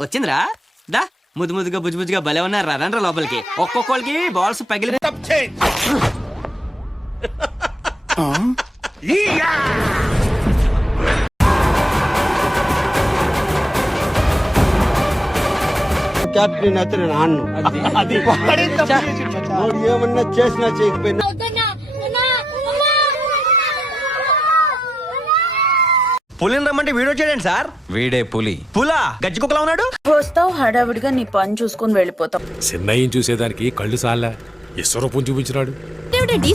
వచ్చిందిరా దా ముద్దు ముద్దుగా బుజ్జు బుజ్జుగా భలే ఉన్నారా రండ్రా లోపలికి ఒక్కొక్కరికి బాల్స్ పగిలి క్యాప్టెన్ అతను నాన్ను ఏమన్నా చేసినా చేయకపోయినా పులిని రమ్మంటే వీడియో చేయండి సార్. వీడే పులి. పులా గజ్జి కుక్కలా ఉన్నాడు. వస్తావు హడావిడిగా నీ పని చూసుకుని వెళ్ళిపోతావు. చిన్నయ్యం చూసేదానికి కళ్ళు సాలా ఎస్వరూపం చూపించినాడు.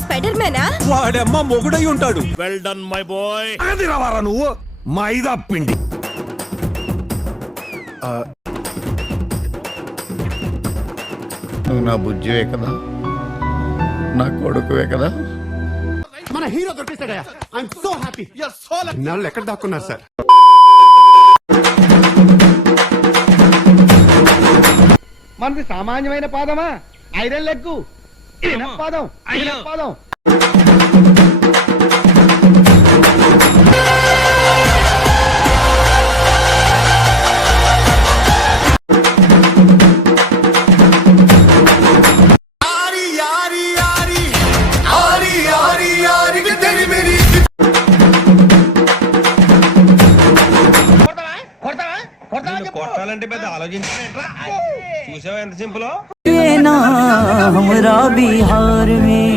స్పైడర్ మ్యానా? వాడమ్మ మొగుడై ఉంటాడు. Well done my boy. అది రావారా నువ్వు మైదా పిండి. నువ్వు నా బుజ్జివే కదా, నా కొడుకువే కదా. మన హీరో దొరికేస్తాడా? I'm so happy. ఇన్నాళ్ళు ఎక్కడ దాక్కున్నారు సార్? మనది సామాన్యమైన పాదమా? ఐరన్ లెగ్గు పాదం పాదం. కొట్టాలంటే పెద్ద ఆలోచించారా? చూసావా ఎంత సింపుల్. बिहार में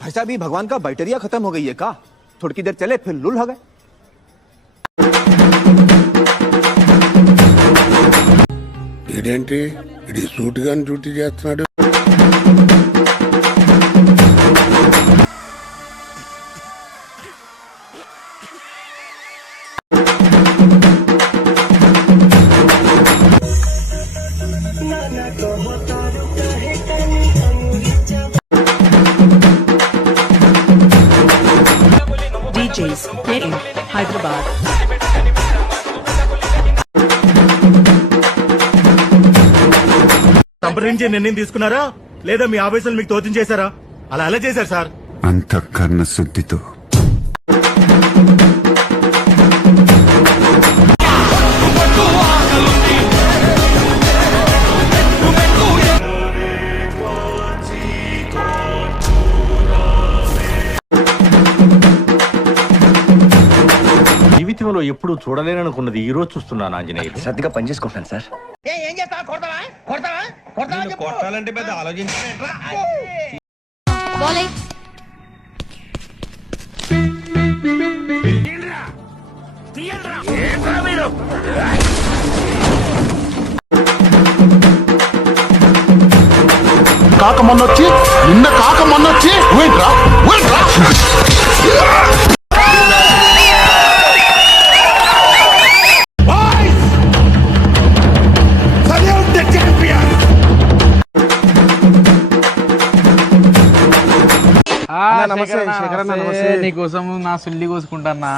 भाई साहब ये भगवान का बैटरिया खत्म हो गई है का? थोड़ी देर चले फिर लुल हो गए. ఇదేంటి ఇది సూట్ గాని డ్యూటీ చేస్తున్నాడు. DJs in Hyderabad. సంప్రదించి నిర్ణయం తీసుకున్నారా లేదా మీ ఆఫీసులు మీకు తోచించేశారా? అలా ఎలా చేశారు సార్? అంతఃకరణ శుద్ధితో. జీవితంలో ఎప్పుడు చూడలేననుకున్నది ఈ రోజు చూస్తున్నాను ఆంజనేయులు. శ్రద్ధగా పని చేసుకుంటాను సార్. కొట్టాలంటే పెద్ద ఆలోచించారా? కాక మొన్నొచ్చి నిన్న కాక మొన్నొచ్చి వెయిట్రా వెయిట్రా. నీకోసం నా సుల్లి కోసుకుంటానా?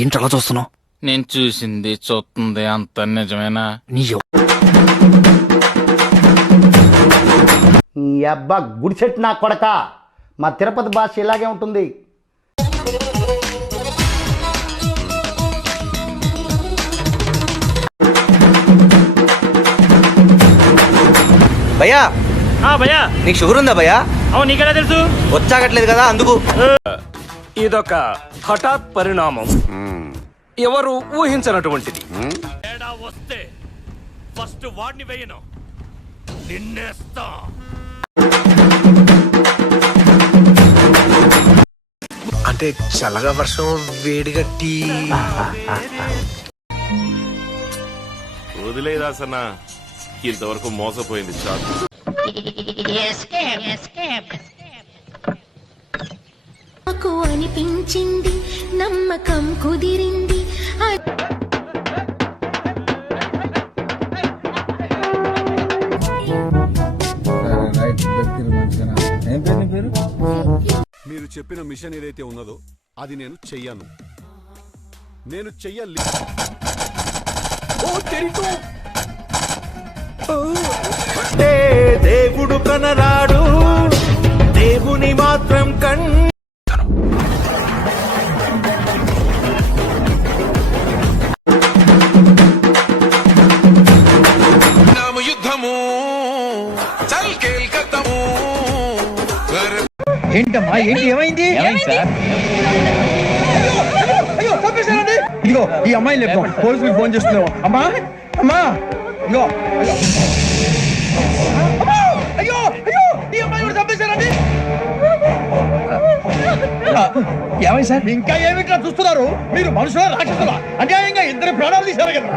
ఏంటలా చూస్తున్నావు? నేను చూసింది చూస్తుంది అంత నిజమేనా? నీ అబ్బా గుడిసెట్ నా కొడక. మా తిరుపతి భాష ఇలాగే ఉంటుంది. భయ్యా భయ్యా నీకు షుగర్ ఉందా భయ్యా? అవును, నీకెలా తెలుసు? వచ్చాగట్లేదు కదా అందుకు. ఇదొక హఠాత్ పరిణామం, ఎవరు ఊహించనటువంటిది. తేడా వస్తే ఫస్ట్ వాడిని వేయను, నిన్నేస్తా. అంటే చల్లగా వర్షం వేడిగా టీ. వదిలేదాసన్నా, ఇంతవరకు మోసపోయింది చాలు. నాకు అనిపించింది, నమ్మకం కుదిరింది. మీరు చెప్పిన మిషన్ ఏదైతే ఉన్నదో అది నేను చెయ్యను. నేను చెయ్యాలి. దేవుడు కనరాడు, దేవుని మాత్రం యుద్ధము చల్ కేల్కతము. ఏంటమ్మా ఏంటి ఏమైంది సార్ అయ్యో తప్పేశారండి. ఇదిగో ఈ అమ్మాయిని లేపు, పోలీసులకు ఫోన్ చేస్తున్నావు. అమ్మా అమ్మా ఇదిగో అమ్మా! అయ్యో అయ్యో ఈ అమ్మాయి కూడా చంపేశారండి. ఏమైంది సార్? ఇంకా ఏమిట్లా చూస్తున్నారు? మీరు మనుషుల రాక్షసులా? అన్యాయంగా ఇద్దరు ప్రాణాలు తీశారు కదా.